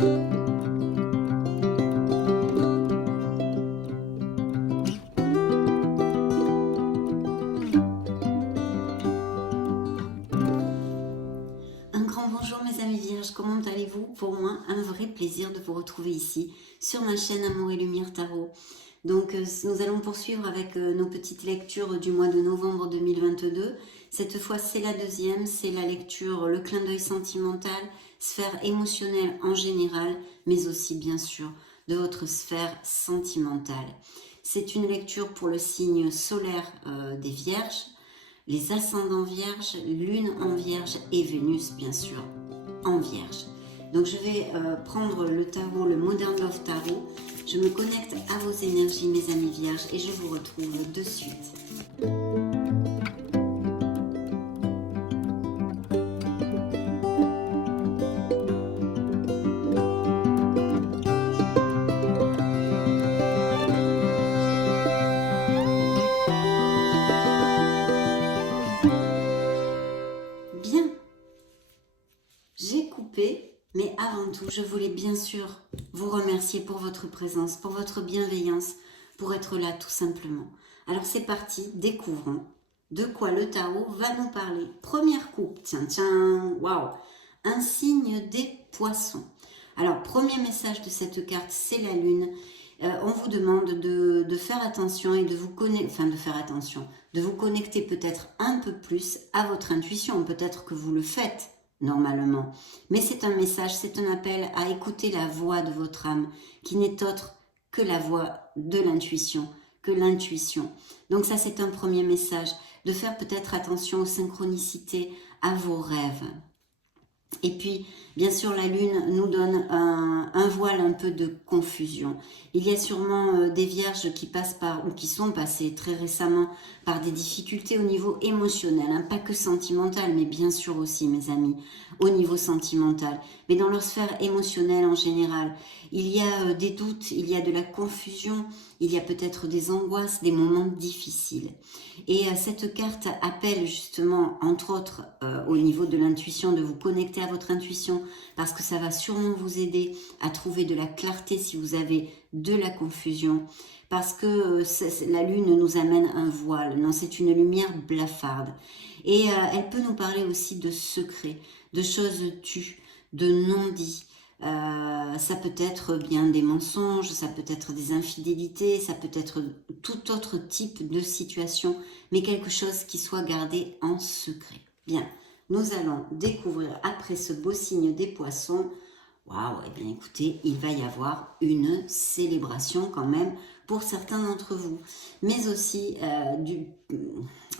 Un grand bonjour mes amis vierges, comment allez-vous? Pour moi, un vrai plaisir de vous retrouver ici sur ma chaîne Amour et Lumière Tarot. Donc nous allons poursuivre avec nos petites lectures du mois de novembre 2022. Cette fois c'est la deuxième, c'est la lecture Le clin d'œil sentimental, sphère émotionnelle en général, mais aussi bien sûr de votre sphère sentimentale. C'est une lecture pour le signe solaire des Vierges, les ascendants Vierges, Lune en Vierge et Vénus bien sûr en Vierge. Donc je vais prendre le tarot, le Modern Love Tarot. Je me connecte à vos énergies mes amis Vierges et je vous retrouve de suite. Bien, j'ai coupé, mais avant tout, je voulais bien sûr vous remercier pour votre présence, pour votre bienveillance, pour être là tout simplement. Alors c'est parti, découvrons de quoi le tarot va nous parler. Première coupe, tiens, tiens, waouh, un signe des poissons. Alors, premier message de cette carte, c'est la lune. On vous demande de faire attention et de vous connecter, de vous connecter peut-être un peu plus à votre intuition. Peut-être que vous le faites normalement. Mais c'est un message, c'est un appel à écouter la voix de votre âme, qui n'est autre que la voix de l'intuition, que l'intuition. Donc ça, c'est un premier message, de faire peut-être attention aux synchronicités, à vos rêves. Et puis, bien sûr, la lune nous donne un voile un peu de confusion. Il y a sûrement des vierges qui passent par, ou qui sont passées très récemment par des difficultés au niveau émotionnel, hein, pas que sentimental, mais bien sûr aussi, mes amis, au niveau sentimental. Mais dans leur sphère émotionnelle en général, il y a des doutes, il y a de la confusion, il y a peut-être des angoisses, des moments difficiles. Et cette carte appelle justement, entre autres, au niveau de l'intuition, de vous connecter à votre intuition, parce que ça va sûrement vous aider à trouver de la clarté si vous avez de la confusion, parce que la lune nous amène un voile, non, c'est une lumière blafarde. Et elle peut nous parler aussi de secrets, de choses tues, de non-dits. Ça peut être bien des mensonges, ça peut être des infidélités, ça peut être tout autre type de situation, mais quelque chose qui soit gardé en secret. Bien, nous allons découvrir après ce beau signe des poissons. Waouh, eh bien écoutez, il va y avoir une célébration quand même pour certains d'entre vous, mais aussi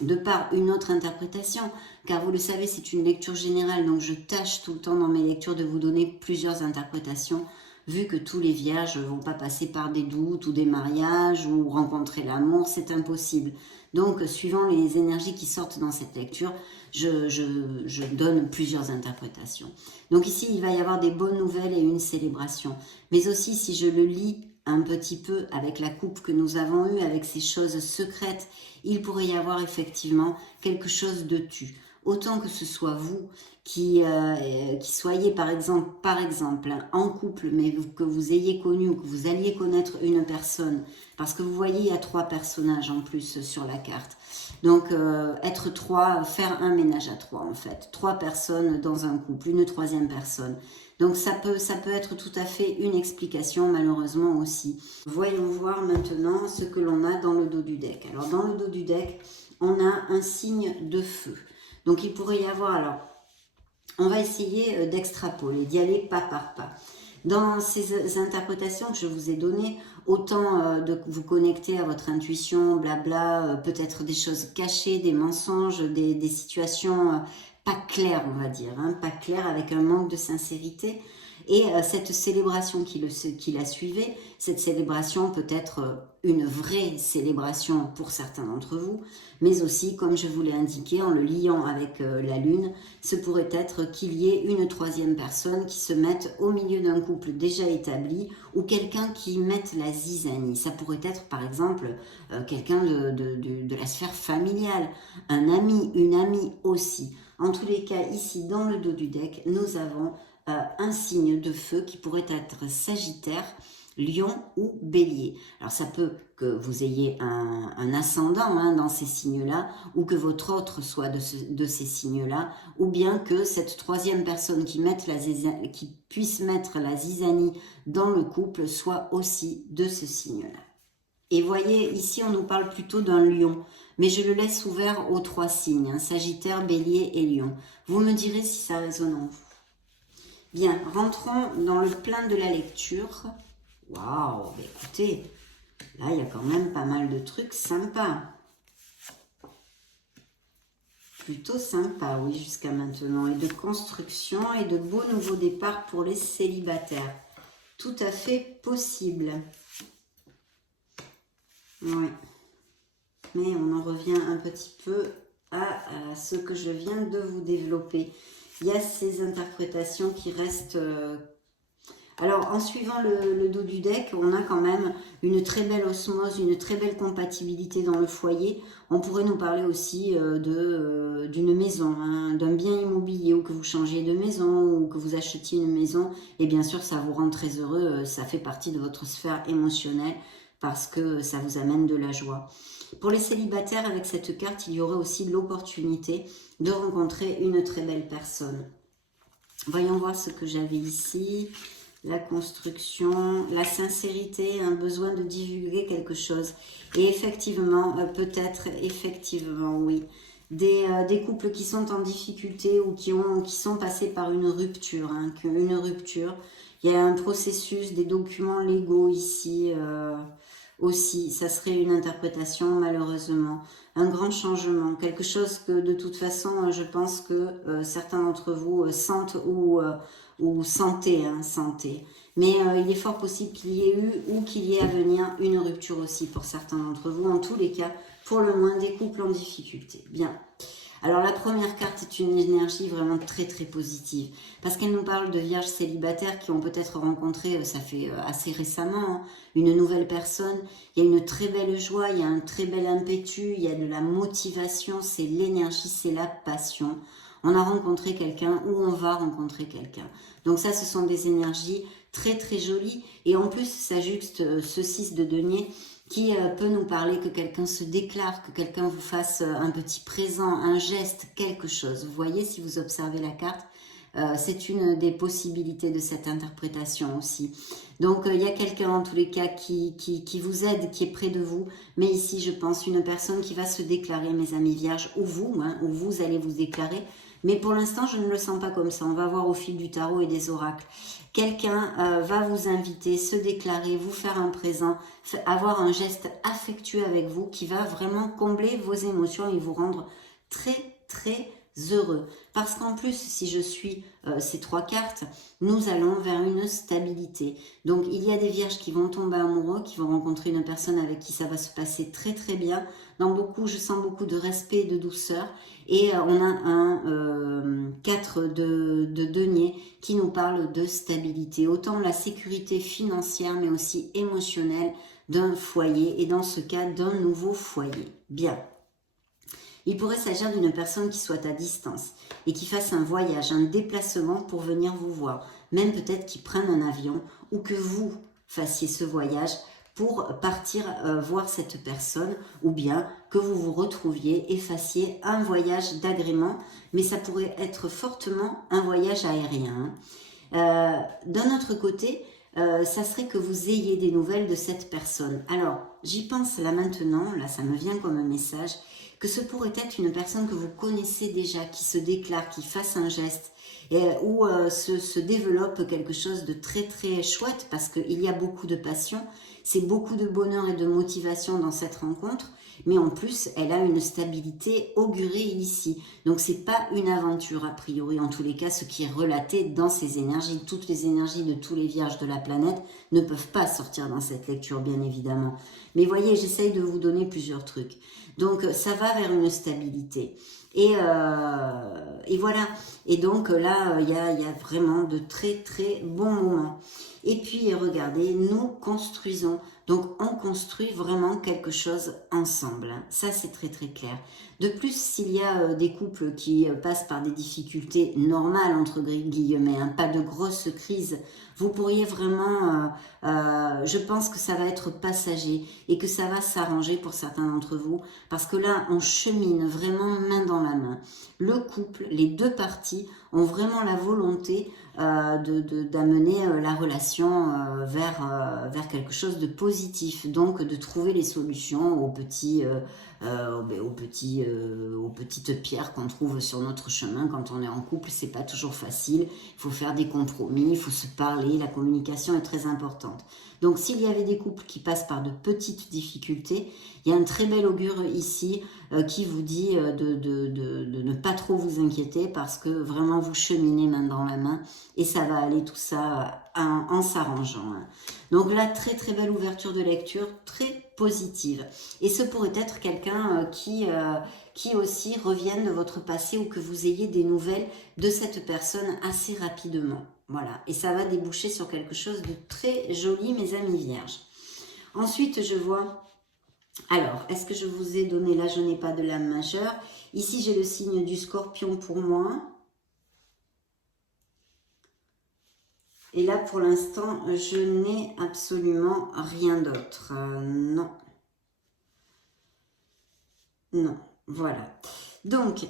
de par une autre interprétation, car vous le savez, c'est une lecture générale, donc je tâche tout le temps dans mes lectures de vous donner plusieurs interprétations, vu que tous les vierges ne vont pas passer par des doutes ou des mariages ou rencontrer l'amour, c'est impossible. Donc, suivant les énergies qui sortent dans cette lecture, je donne plusieurs interprétations. Donc ici, il va y avoir des bonnes nouvelles et une célébration. Mais aussi, si je le lis un petit peu avec la coupe que nous avons eue, avec ces choses secrètes, il pourrait y avoir effectivement quelque chose de tu. Autant que ce soit vous qui soyez par exemple en couple, mais que vous ayez connu ou que vous alliez connaître une personne, parce que vous voyez il y a 3 personnages en plus sur la carte. Donc être 3, faire un ménage à 3 en fait, 3 personnes dans un couple, une 3e personne. Donc ça peut être tout à fait une explication malheureusement aussi. Voyons voir maintenant ce que l'on a dans le dos du deck. Alors dans le dos du deck, on a un signe de feu. Donc il pourrait y avoir, alors on va essayer d'extrapoler, d'y aller pas par pas. Dans ces interprétations que je vous ai données, autant de vous connecter à votre intuition, blabla, peut-être des choses cachées, des mensonges, des situations pas claires, on va dire, hein, pas claires, avec un manque de sincérité. Et cette célébration qui la suivait, cette célébration peut être une vraie célébration pour certains d'entre vous, mais aussi, comme je vous l'ai indiqué, en le liant avec la lune, ce pourrait être qu'il y ait une 3e personne qui se mette au milieu d'un couple déjà établi ou quelqu'un qui mette la zizanie. Ça pourrait être par exemple quelqu'un de la sphère familiale, un ami, une amie aussi. En tous les cas, ici dans le dos du deck, nous avons un signe de feu qui pourrait être Sagittaire, Lion ou Bélier. Alors ça peut que vous ayez un ascendant hein, dans ces signes-là, ou que votre autre soit de ces signes-là, ou bien que cette troisième personne qui puisse mettre la zizanie dans le couple soit aussi de ce signe-là. Et voyez, ici on nous parle plutôt d'un lion, mais je le laisse ouvert aux 3 signes, hein, Sagittaire, Bélier et Lion. Vous me direz si ça résonne en vous. Bien, rentrons dans le plein de la lecture. Waouh, écoutez, là il y a quand même pas mal de trucs sympas. Plutôt sympa, oui, jusqu'à maintenant. Et de construction et de beaux nouveaux départs pour les célibataires. Tout à fait possible. Oui. Mais on en revient un petit peu à ce que je viens de vous développer. Il y a ces interprétations qui restent... Alors, en suivant le dos du deck, on a quand même une très belle osmose, une très belle compatibilité dans le foyer. On pourrait nous parler aussi d'une maison, hein, d'un bien immobilier, ou que vous changiez de maison, ou que vous achetiez une maison. Et bien sûr, ça vous rend très heureux, ça fait partie de votre sphère émotionnelle, parce que ça vous amène de la joie. Pour les célibataires, avec cette carte, il y aurait aussi l'opportunité de rencontrer une très belle personne. Voyons voir ce que j'avais ici. La construction, la sincérité, un besoin de divulguer quelque chose. Et effectivement, peut-être, effectivement, oui. Des couples qui sont en difficulté ou qui sont passés par une rupture. Hein, une rupture. Il y a un processus, des documents légaux ici aussi. Ça serait une interprétation, malheureusement. Un grand changement. Quelque chose que, de toute façon, je pense que certains d'entre vous sentent ou sentez. Mais il est fort possible qu'il y ait eu ou qu'il y ait à venir une rupture aussi pour certains d'entre vous. En tous les cas, pour le moins, des couples en difficulté. Bien. Alors la première carte est une énergie vraiment très très positive parce qu'elle nous parle de vierges célibataires qui ont peut-être rencontré, ça fait assez récemment, hein, une nouvelle personne. Il y a une très belle joie, il y a un très bel impétu, il y a de la motivation, c'est l'énergie, c'est la passion. On a rencontré quelqu'un ou on va rencontrer quelqu'un. Donc ça, ce sont des énergies très très jolies et en plus s'ajuste ce 6 de denier qui peut nous parler que quelqu'un se déclare, que quelqu'un vous fasse un petit présent, un geste, quelque chose. Vous voyez, si vous observez la carte, c'est une des possibilités de cette interprétation aussi. Donc, il y a quelqu'un, en tous les cas, qui vous aide, qui est près de vous. Mais ici, je pense, une personne qui va se déclarer, mes amis vierges, ou vous, hein, ou vous allez vous déclarer. Mais pour l'instant, je ne le sens pas comme ça. On va voir au fil du tarot et des oracles. Quelqu'un va vous inviter, se déclarer, vous faire un présent, avoir un geste affectueux avec vous qui va vraiment combler vos émotions et vous rendre très, très heureux. Parce qu'en plus, si je suis ces 3 cartes, nous allons vers une stabilité. Donc, il y a des vierges qui vont tomber amoureux, qui vont rencontrer une personne avec qui ça va se passer très, très bien. Je sens beaucoup de respect et de douceur. Et on a un 4 de denier qui nous parle de stabilité. Autant la sécurité financière, mais aussi émotionnelle d'un foyer. Et dans ce cas, d'un nouveau foyer. Bien. Il pourrait s'agir d'une personne qui soit à distance et qui fasse un voyage, un déplacement pour venir vous voir. Même peut-être qu'il prenne un avion ou que vous fassiez ce voyage pour partir voir cette personne ou bien que vous vous retrouviez et fassiez un voyage d'agrément. Mais ça pourrait être fortement un voyage aérien. D'un autre côté, ça serait que vous ayez des nouvelles de cette personne. Alors, j'y pense là maintenant, là ça me vient comme un message, que ce pourrait être une personne que vous connaissez déjà, qui se déclare, qui fasse un geste, où se développe quelque chose de très très chouette, parce qu'il y a beaucoup de passion, c'est beaucoup de bonheur et de motivation dans cette rencontre, mais en plus, elle a une stabilité augurée ici. Donc, c'est pas une aventure, a priori, en tous les cas, ce qui est relaté dans ces énergies. Toutes les énergies de tous les vierges de la planète ne peuvent pas sortir dans cette lecture, bien évidemment. Mais voyez, j'essaye de vous donner plusieurs trucs. Donc, ça va vers une stabilité. Et voilà. Et donc, là, il y a vraiment de très, très bons moments. Et puis, regardez, nous construisons. Donc, on construit vraiment quelque chose ensemble. Hein. Ça, c'est très très clair. De plus, s'il y a des couples qui passent par des difficultés normales, entre guillemets, hein, pas de grosses crises, vous pourriez vraiment, je pense que ça va être passager et que ça va s'arranger pour certains d'entre vous, parce que là, on chemine vraiment main dans la main. Le couple, les deux parties ont vraiment la volonté d'amener la relation vers quelque chose de positif, donc de trouver les solutions aux petites pierres qu'on trouve sur notre chemin quand on est en couple. C'est pas toujours facile, il faut faire des compromis, il faut se parler, la communication est très importante. Donc s'il y avait des couples qui passent par de petites difficultés, il y a un très bel augure ici qui vous dit de ne pas trop vous inquiéter, parce que vraiment vous cheminez main dans la main et ça va aller tout ça en s'arrangeant. Hein. Donc là, très très belle ouverture de lecture, très positive. Et ce pourrait être quelqu'un qui aussi revienne de votre passé, ou que vous ayez des nouvelles de cette personne assez rapidement. Voilà, et ça va déboucher sur quelque chose de très joli, mes amis vierges. Ensuite, je vois... Alors, est-ce que je vous ai donné... Là, je n'ai pas de lame majeure. Ici, j'ai le signe du Scorpion pour moi. Et là, pour l'instant, je n'ai absolument rien d'autre. Non. Non, voilà. Donc,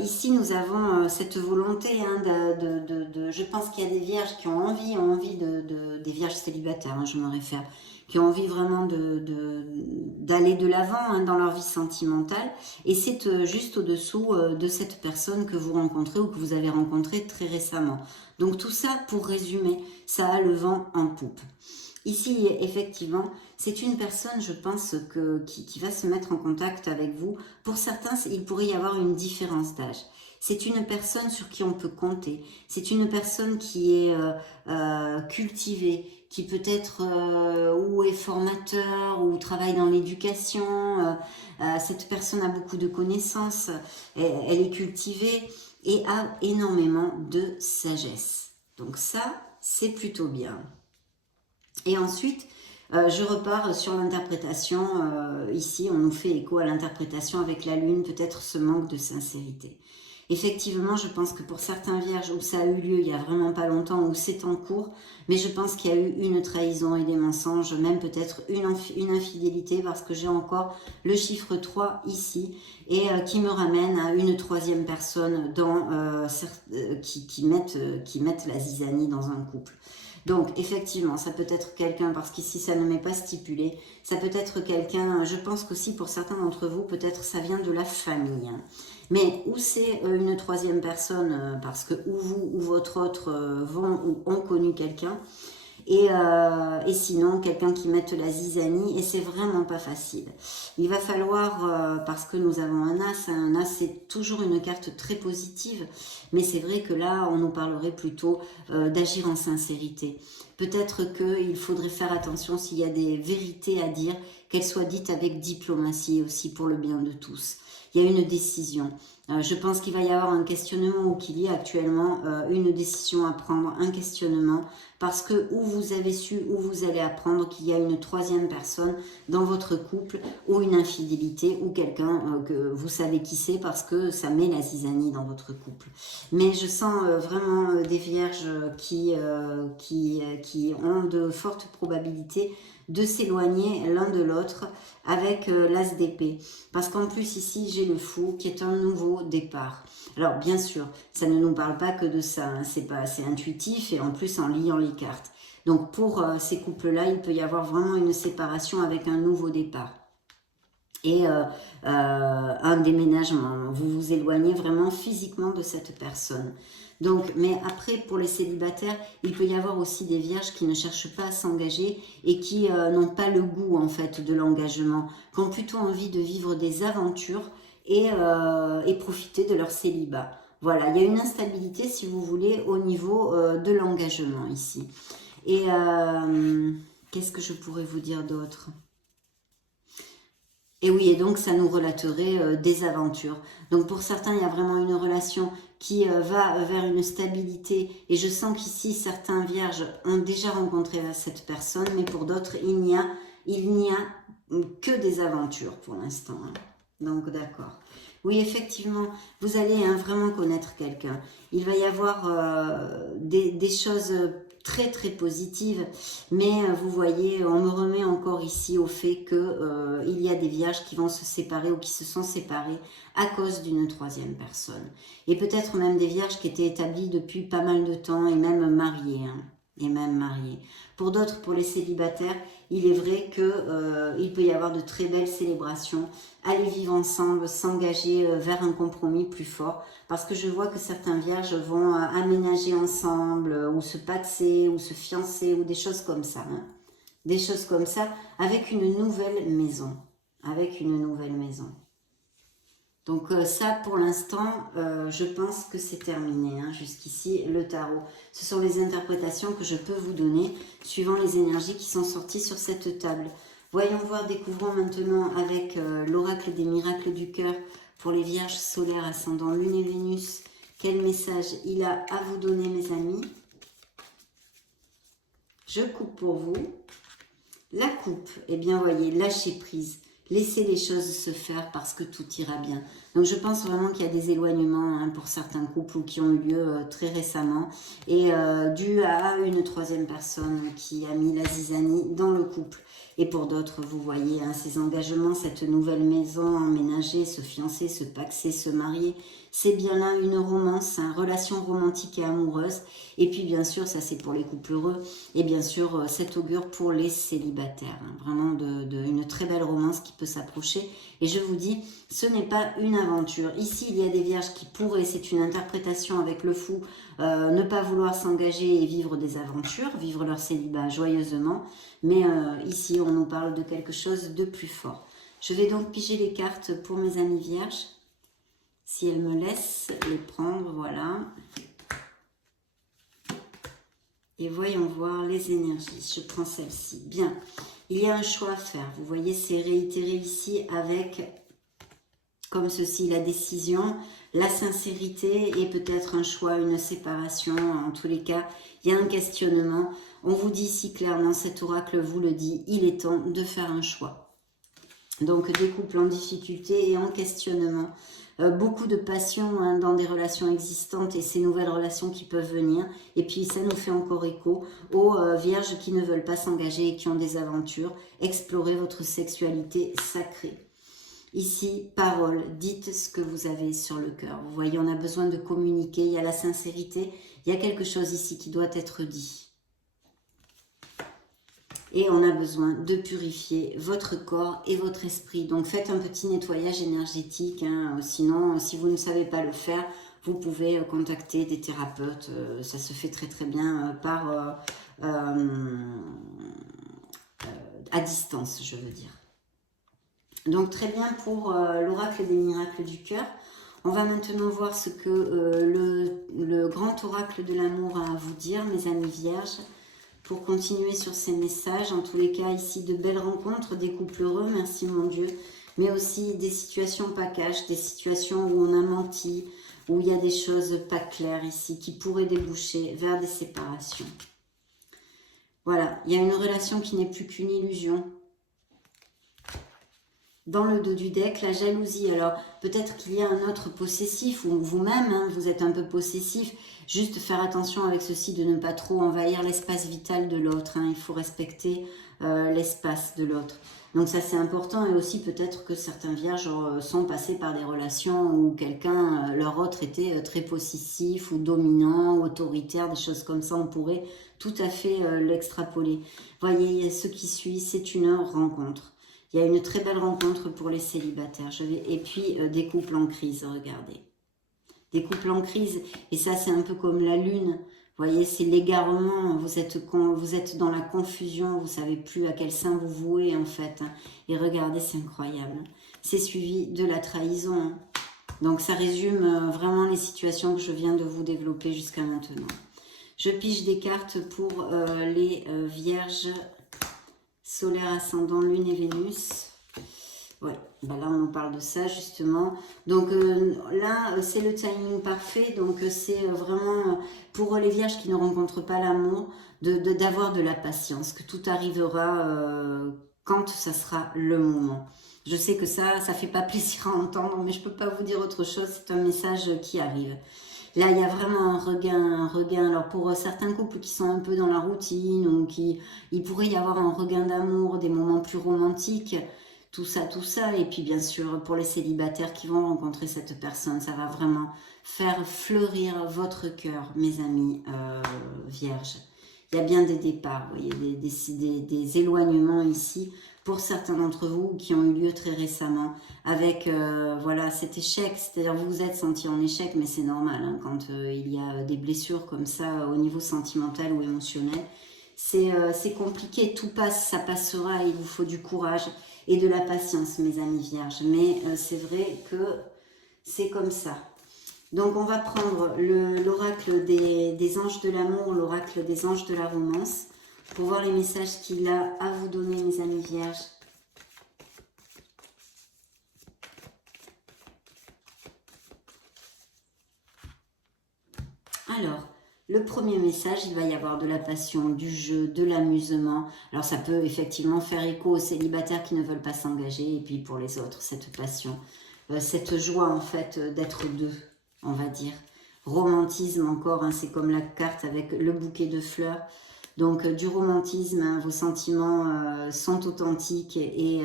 ici, nous avons cette volonté, hein, je pense qu'il y a des vierges qui ont envie des vierges célibataires, hein, je me réfère, qui ont envie vraiment d'aller de l'avant, hein, dans leur vie sentimentale. Et c'est juste au-dessous de cette personne que vous rencontrez ou que vous avez rencontrée très récemment. Donc, tout ça, pour résumer, ça a le vent en poupe. Ici, effectivement, c'est une personne, je pense, qui va se mettre en contact avec vous. Pour certains, il pourrait y avoir une différence d'âge. C'est une personne sur qui on peut compter. C'est une personne qui est cultivée, qui peut-être ou est formateur ou travaille dans l'éducation. Cette personne a beaucoup de connaissances, elle est cultivée et a énormément de sagesse. Donc ça, c'est plutôt bien. Et ensuite, je repars sur l'interprétation. Ici, on nous fait écho à l'interprétation avec la lune, peut-être ce manque de sincérité. Effectivement, je pense que pour certains vierges où ça a eu lieu il y a vraiment pas longtemps, où c'est en cours, mais je pense qu'il y a eu une trahison et des mensonges, même peut-être une infidélité, parce que j'ai encore le chiffre 3 ici, et qui me ramène à une troisième personne qui mettent la zizanie dans un couple. Donc, effectivement, ça peut être quelqu'un, parce qu'ici, ça ne m'est pas stipulé, ça peut être quelqu'un, je pense qu'aussi pour certains d'entre vous, peut-être ça vient de la famille. Mais où c'est une troisième personne, parce que ou vous ou votre autre vont ou ont connu quelqu'un, et sinon quelqu'un qui mette la zizanie, et c'est vraiment pas facile. Il va falloir, parce que nous avons un as c'est toujours une carte très positive, mais c'est vrai que là on nous parlerait plutôt d'agir en sincérité. Peut-être qu'il faudrait faire attention s'il y a des vérités à dire, qu'elles soient dites avec diplomatie aussi pour le bien de tous. Il y a une décision. Je pense qu'il va y avoir un questionnement, ou qu'il y a actuellement une décision à prendre, un questionnement, parce que ou vous avez su, ou vous allez apprendre qu'il y a une troisième personne dans votre couple, ou une infidélité, ou quelqu'un que vous savez qui c'est, parce que ça met la zizanie dans votre couple. Mais je sens vraiment des vierges qui ont de fortes probabilités de s'éloigner l'un de l'autre avec l'as d'épée. Parce qu'en plus ici, j'ai le fou qui est un nouveau départ. Alors bien sûr, ça ne nous parle pas que de ça, hein. C'est intuitif, et en plus en liant les cartes. Donc pour ces couples-là, il peut y avoir vraiment une séparation avec un nouveau départ. Et un déménagement, vous vous éloignez vraiment physiquement de cette personne. Donc, mais après, pour les célibataires, il peut y avoir aussi des vierges qui ne cherchent pas à s'engager et qui n'ont pas le goût, en fait, de l'engagement, qui ont plutôt envie de vivre des aventures et profiter de leur célibat. Voilà, il y a une instabilité, si vous voulez, au niveau de l'engagement ici. Et qu'est-ce que je pourrais vous dire d'autre ? Et oui, et donc ça nous relaterait des aventures. Donc pour certains, il y a vraiment une relation qui va vers une stabilité. Et je sens qu'ici, certains vierges ont déjà rencontré cette personne, mais pour d'autres, il n'y a il n'y a que des aventures pour l'instant. Hein. Donc d'accord. Oui, effectivement, vous allez vraiment connaître quelqu'un. Il va y avoir des choses très très positives, mais vous voyez, on me remet encore ici au fait que il y a des vierges qui vont se séparer ou qui se sont séparées à cause d'une troisième personne. Et peut-être même des vierges qui étaient établies depuis pas mal de temps et même mariées. Hein, et même mariées. Pour d'autres, pour les célibataires, il est vrai que il peut y avoir de très belles célébrations, aller vivre ensemble, s'engager vers un compromis plus fort, parce que je vois que certains vierges vont aménager ensemble, ou se paxer, ou se fiancer, ou des choses comme ça. Hein. Des choses comme ça, avec une nouvelle maison. Avec une nouvelle maison. Donc ça, pour l'instant, je pense que c'est terminé. Hein, jusqu'ici, le tarot. Ce sont les interprétations que je peux vous donner, suivant les énergies qui sont sorties sur cette table. Voyons voir, découvrons maintenant avec l'oracle des miracles du cœur pour les vierges solaires ascendant Lune et Vénus. Quel message il a à vous donner, mes amis? Je coupe pour vous. La coupe, eh bien, voyez, lâchez prise. Laissez les choses se faire parce que tout ira bien. Donc je pense vraiment qu'il y a des éloignements hein, pour certains couples ou qui ont eu lieu très récemment et dû à une troisième personne qui a mis la zizanie dans le couple. Et pour d'autres, vous voyez, hein, ces engagements, cette nouvelle maison, emménager, se fiancer, se paxer, se marier, c'est bien là une romance, une relation romantique et amoureuse. Et puis bien sûr, ça c'est pour les couples heureux. Et bien sûr, cet augure pour les célibataires. Hein, vraiment une très belle romance qui peut s'approcher. Et je vous dis, ce n'est pas une aventure. Ici, il y a des vierges qui pourraient, c'est une interprétation avec le fou, ne pas vouloir s'engager et vivre des aventures, vivre leur célibat joyeusement. Mais ici, on nous parle de quelque chose de plus fort. Je vais donc piger les cartes pour mes amis vierges. Si elles me laissent les prendre, voilà. Et voyons voir les énergies. Je prends celle-ci. Bien, il y a un choix à faire. Vous voyez, c'est réitéré ici avec, comme ceci, la décision, la sincérité et peut-être un choix, une séparation. En tous les cas, il y a un questionnement. On vous dit ici clairement, cet oracle vous le dit, il est temps de faire un choix. Donc, des couples en difficulté et en questionnement. Beaucoup de passion hein, dans des relations existantes et ces nouvelles relations qui peuvent venir. Et puis ça nous fait encore écho aux vierges qui ne veulent pas s'engager et qui ont des aventures. Explorez votre sexualité sacrée. Ici, parole, dites ce que vous avez sur le cœur. Vous voyez, on a besoin de communiquer, il y a la sincérité, il y a quelque chose ici qui doit être dit. Et on a besoin de purifier votre corps et votre esprit. Donc faites un petit nettoyage énergétique. Hein. Sinon, si vous ne savez pas le faire, vous pouvez contacter des thérapeutes. Ça se fait très très bien à distance, je veux dire. Donc très bien pour l'oracle des miracles du cœur. On va maintenant voir ce que le grand oracle de l'amour a à vous dire, mes amis vierges. Pour continuer sur ces messages, en tous les cas ici de belles rencontres, des couples heureux, merci mon Dieu, mais aussi des situations pas cash, des situations où on a menti, où il y a des choses pas claires ici, qui pourraient déboucher vers des séparations. Voilà, il y a une relation qui n'est plus qu'une illusion. Dans le dos du deck, la jalousie. Alors, peut-être qu'il y a un autre possessif, ou vous-même, hein, vous êtes un peu possessif. Juste faire attention avec ceci de ne pas trop envahir l'espace vital de l'autre. Hein. Il faut respecter l'espace de l'autre. Donc ça, c'est important. Et aussi, peut-être que certains vierges sont passés par des relations où quelqu'un, leur autre, était très possessif ou dominant, ou autoritaire, des choses comme ça. On pourrait tout à fait l'extrapoler. Voyez, ce qui suit, c'est une rencontre. Il y a une très belle rencontre pour les célibataires. Et puis, des couples en crise, regardez. Des couples en crise. Et ça, c'est un peu comme la lune. Vous voyez, c'est l'égarement. Vous êtes dans la confusion. Vous ne savez plus à quel sein vous vouez, en fait. Et regardez, c'est incroyable. C'est suivi de la trahison. Donc, ça résume vraiment les situations que je viens de vous développer jusqu'à maintenant. Je pige des cartes pour les vierges solaire, ascendant, lune et Vénus. Ouais, ben là on nous parle de ça justement. Donc là c'est le timing parfait. Donc c'est vraiment pour les vierges qui ne rencontrent pas l'amour, d'avoir de la patience, que tout arrivera quand ça sera le moment. Je sais que ça fait pas plaisir à entendre, mais je peux pas vous dire autre chose, c'est un message qui arrive. Là, il y a vraiment un regain. Alors, pour certains couples qui sont un peu dans la routine, ou il pourrait y avoir un regain d'amour, des moments plus romantiques, tout ça. Et puis, bien sûr, pour les célibataires qui vont rencontrer cette personne, ça va vraiment faire fleurir votre cœur, mes amis vierges. Il y a bien des départs, vous voyez, des éloignements ici, pour certains d'entre vous qui ont eu lieu très récemment, avec voilà, cet échec, c'est-à-dire vous vous êtes senti en échec, mais c'est normal, hein, quand il y a des blessures comme ça au niveau sentimental ou émotionnel, c'est compliqué, tout passe, ça passera, il vous faut du courage et de la patience, mes amis vierges, mais c'est vrai que c'est comme ça. Donc on va prendre l'oracle des anges de l'amour, l'oracle des anges de la romance, pour voir les messages qu'il a à vous donner, mes amis vierges. Alors, le premier message, il va y avoir de la passion, du jeu, de l'amusement. Alors ça peut effectivement faire écho aux célibataires qui ne veulent pas s'engager, et puis pour les autres, cette passion, cette joie en fait d'être deux, on va dire. Romantisme encore, hein, c'est comme la carte avec le bouquet de fleurs. Donc du romantisme, hein, vos sentiments sont authentiques et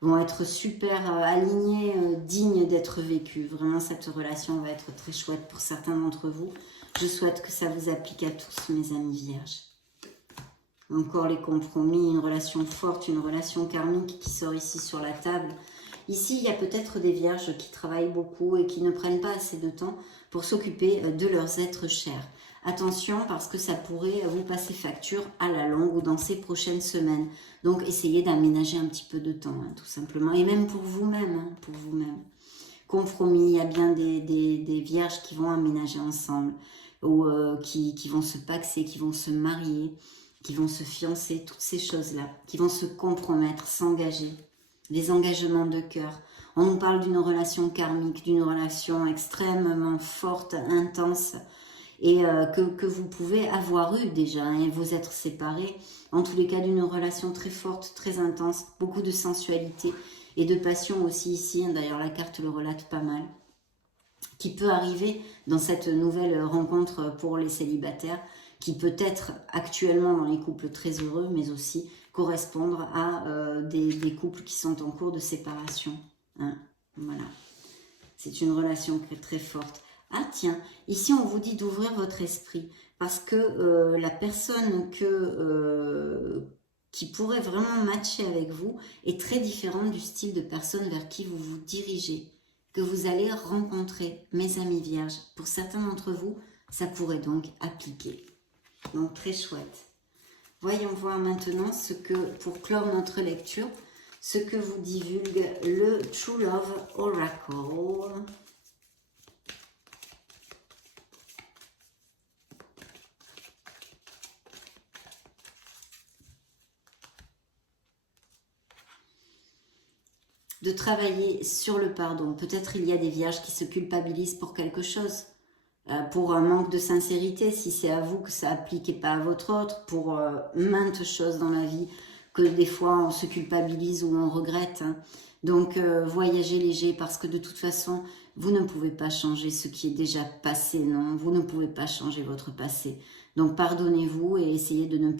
vont être super alignés, dignes d'être vécus. Vraiment, cette relation va être très chouette pour certains d'entre vous. Je souhaite que ça vous applique à tous, mes amis vierges. Encore les compromis, une relation forte, une relation karmique qui sort ici sur la table. Ici, il y a peut-être des vierges qui travaillent beaucoup et qui ne prennent pas assez de temps pour s'occuper de leurs êtres chers. Attention, parce que ça pourrait vous passer facture à la longue ou dans ces prochaines semaines. Donc, essayez d'aménager un petit peu de temps, hein, tout simplement. Et même pour vous-même, hein, pour vous-même. Compromis, il y a bien des vierges qui vont aménager ensemble, ou qui vont se paxer, qui vont se marier, qui vont se fiancer, toutes ces choses-là, qui vont se compromettre, s'engager. Les engagements de cœur. On nous parle d'une relation karmique, d'une relation extrêmement forte, intense, et que vous pouvez avoir eu déjà, et vous être séparés, en tous les cas d'une relation très forte, très intense, beaucoup de sensualité et de passion aussi ici, d'ailleurs la carte le relate pas mal, qui peut arriver dans cette nouvelle rencontre pour les célibataires, qui peut être actuellement dans les couples très heureux, mais aussi correspondre à des couples qui sont en cours de séparation. Hein, voilà. C'est une relation très forte. Ah tiens, ici on vous dit d'ouvrir votre esprit, parce que la personne qui pourrait vraiment matcher avec vous est très différente du style de personne vers qui vous vous dirigez, que vous allez rencontrer, mes amis vierges. Pour certains d'entre vous, ça pourrait donc appliquer. Donc très chouette. Voyons voir maintenant pour clore notre lecture, ce que vous divulgue le True Love Oracle. De travailler sur le pardon. Peut-être il y a des vierges qui se culpabilisent pour quelque chose, pour un manque de sincérité, si c'est à vous que ça applique et pas à votre autre, pour maintes choses dans la vie, que des fois on se culpabilise ou on regrette. Hein. Donc voyagez léger, parce que de toute façon, vous ne pouvez pas changer ce qui est déjà passé, non, vous ne pouvez pas changer votre passé. Donc pardonnez-vous et essayez de ne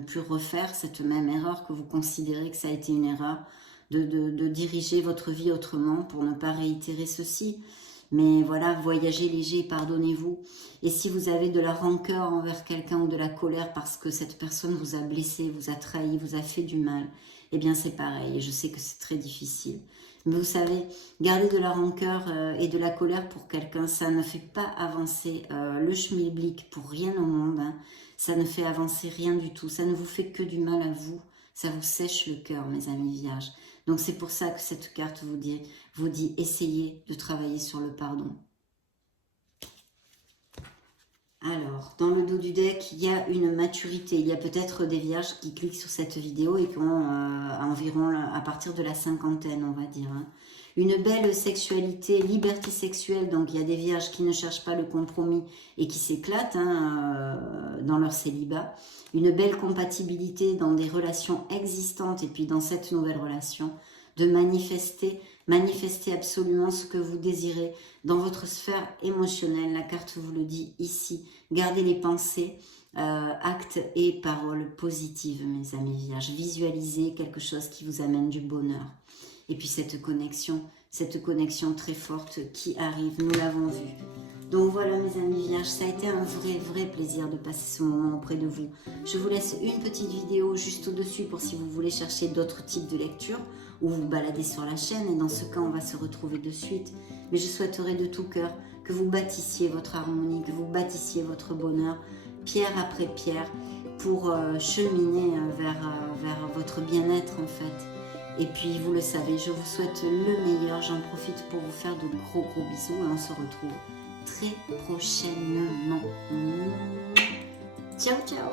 plus refaire cette même erreur, que vous considérez que ça a été une erreur, de diriger votre vie autrement pour ne pas réitérer ceci. Mais voilà, voyagez léger, pardonnez-vous. Et si vous avez de la rancœur envers quelqu'un ou de la colère parce que cette personne vous a blessé, vous a trahi, vous a fait du mal, eh bien c'est pareil. Et je sais que c'est très difficile. Mais vous savez, garder de la rancœur et de la colère pour quelqu'un, ça ne fait pas avancer le schmilblick pour rien au monde. Hein. Ça ne fait avancer rien du tout. Ça ne vous fait que du mal à vous. Ça vous sèche le cœur, mes amis vierges. Donc c'est pour ça que cette carte vous dit essayez de travailler sur le pardon. Alors, dans le dos du deck, il y a une maturité. Il y a peut-être des vierges qui cliquent sur cette vidéo et qui ont environ à partir de la cinquantaine, on va dire. Hein. Une belle sexualité, liberté sexuelle, donc il y a des vierges qui ne cherchent pas le compromis et qui s'éclatent dans leur célibat. Une belle compatibilité dans des relations existantes et puis dans cette nouvelle relation, de manifester absolument ce que vous désirez dans votre sphère émotionnelle. La carte vous le dit ici. Gardez les pensées, actes et paroles positives, mes amis vierges. Visualisez quelque chose qui vous amène du bonheur. Et puis cette connexion très forte qui arrive, nous l'avons vu. Donc voilà mes amis vierges, ça a été un vrai plaisir de passer ce moment auprès de vous. Je vous laisse une petite vidéo juste au-dessus pour si vous voulez chercher d'autres types de lectures ou vous balader sur la chaîne, et dans ce cas on va se retrouver de suite. Mais je souhaiterais de tout cœur que vous bâtissiez votre harmonie, que vous bâtissiez votre bonheur, pierre après pierre, pour cheminer vers votre bien-être en fait. Et puis vous le savez, je vous souhaite le meilleur, j'en profite pour vous faire de gros bisous et on se retrouve très prochainement. Ciao ciao.